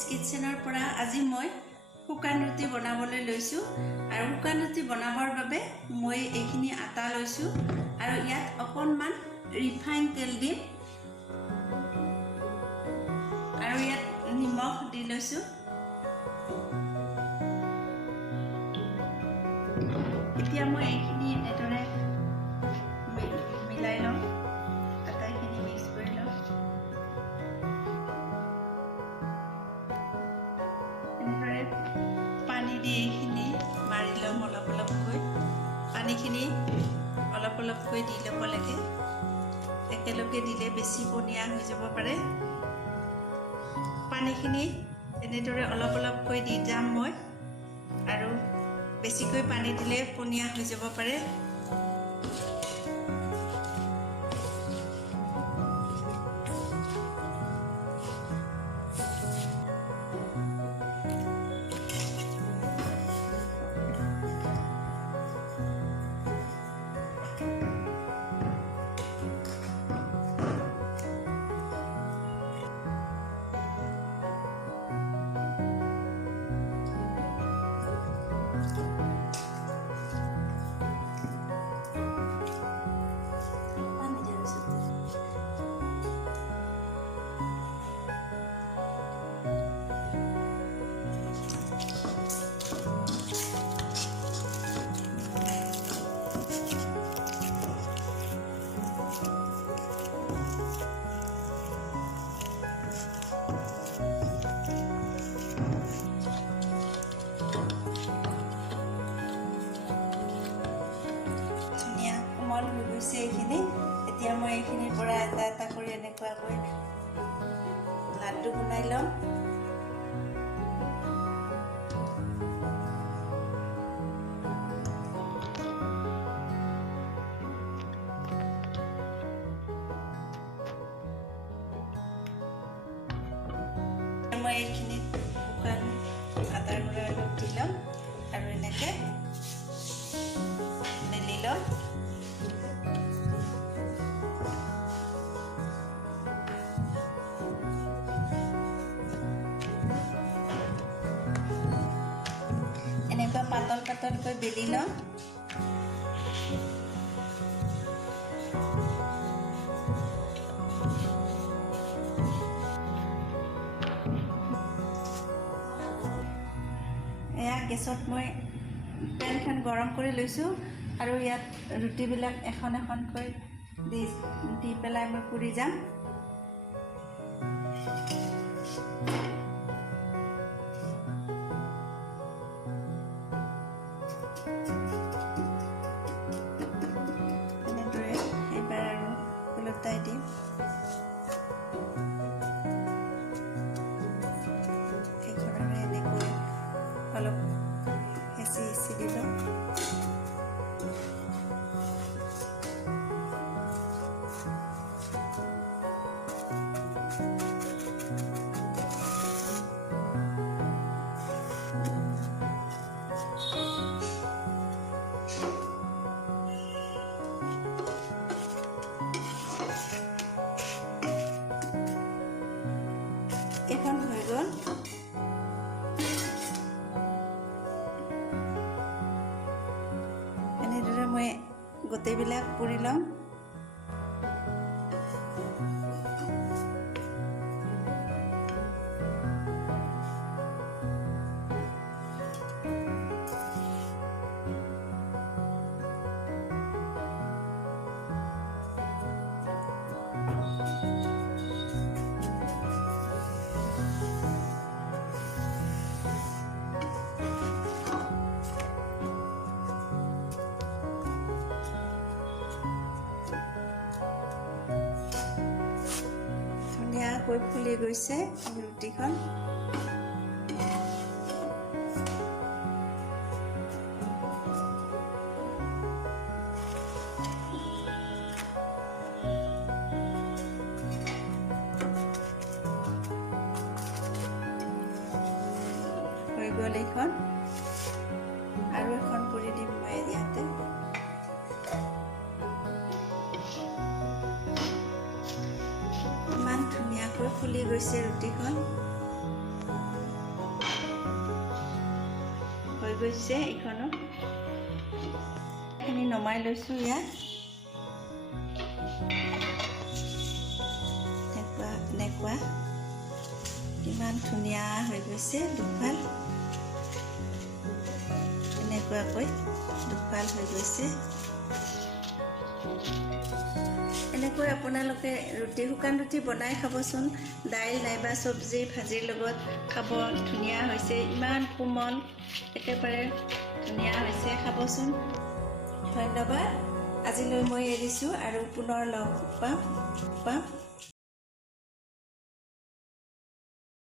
Alice Kitchen পৰা আজি মই শুকান ৰুটি বনাবলৈ লৈছো আৰু শুকান ৰুটি বনাবৰ বাবে মই এইখিনি আটা লৈছো আৰু ইয়াত অকণমান ৰিফাইন তেল দিম আৰু ইয়াত নিমখ দি লৈছো এতিয়া মই এইখিনি এনেদৰে মিলাই লম আটাইখিনি মিক্স কৰি লম এনেদৰে পানী দি এইখিনি মাৰি লম অলপ অলপকৈ পানীখিনি অলপ অলপকৈ দি ল'ব লাগে একেলগে দিলে বেছি পনীয়া হৈ যাব পাৰে পানীখিনি এনেদৰে অলপ অলপকৈ দি যাম মই আৰু বেছিকৈ পানী দিলে পনীয়া হৈ যাব পাৰে কোমল হৈ গৈছে এইখিনি এতিয়া মই এইখিনিৰ পৰা এটা এটা কৰি এনেকুৱাকৈ লাড্ডু বনাই লম মই এইখিনি শুকান আটাৰ গুড়া অলপ দি লম আৰু এনেকৈ মেলি লম এনেকুৱা পাতল পাতলকৈ বেলি লম এয়া গেছত মই পেনখন গৰম কৰি লৈছোঁ আৰু ইয়াত ৰুটিবিলাক এখন এখনকৈ দি পেলাই মই পুৰি যাম এনেদৰে এইবাৰ আৰু ওলটাই দিম এইখনৰে এনেকৈ অলপ হেঁচি হেঁচি দি লম এখন হৈ গ'ল এনেদৰে মই গোটেইবিলাক পুৰি ল'ম ধুনীয়াকৈ ফুলি গৈছে ৰুটিখন হৈ গ'ল এইখন আৰু এখন পুৰি দিম মই ইয়াতে ইমান ধুনীয়াকৈ ফুলি গৈছে ৰুটিখন গৈছে এইখনো এইখিনি নমাই লৈছোঁ ইয়াত এনেকুৱা কিমান ধুনীয়া হৈ গৈছে দুফাল এনেকুৱাকৈ দুফাল হৈ গৈছে এনেকৈ আপোনালোকে শুকান ৰুটি বনাই খাবচোন দাইল নাইবা চব্জি ভাজিৰ লগত খাব ধুনীয়া হৈছে ইমান কোমল একেবাৰে ধুনীয়া হৈছে খাবচোন ধন্যবাদ আজিলৈ মই এৰিছোঁ আৰু পুনৰ লগ পাম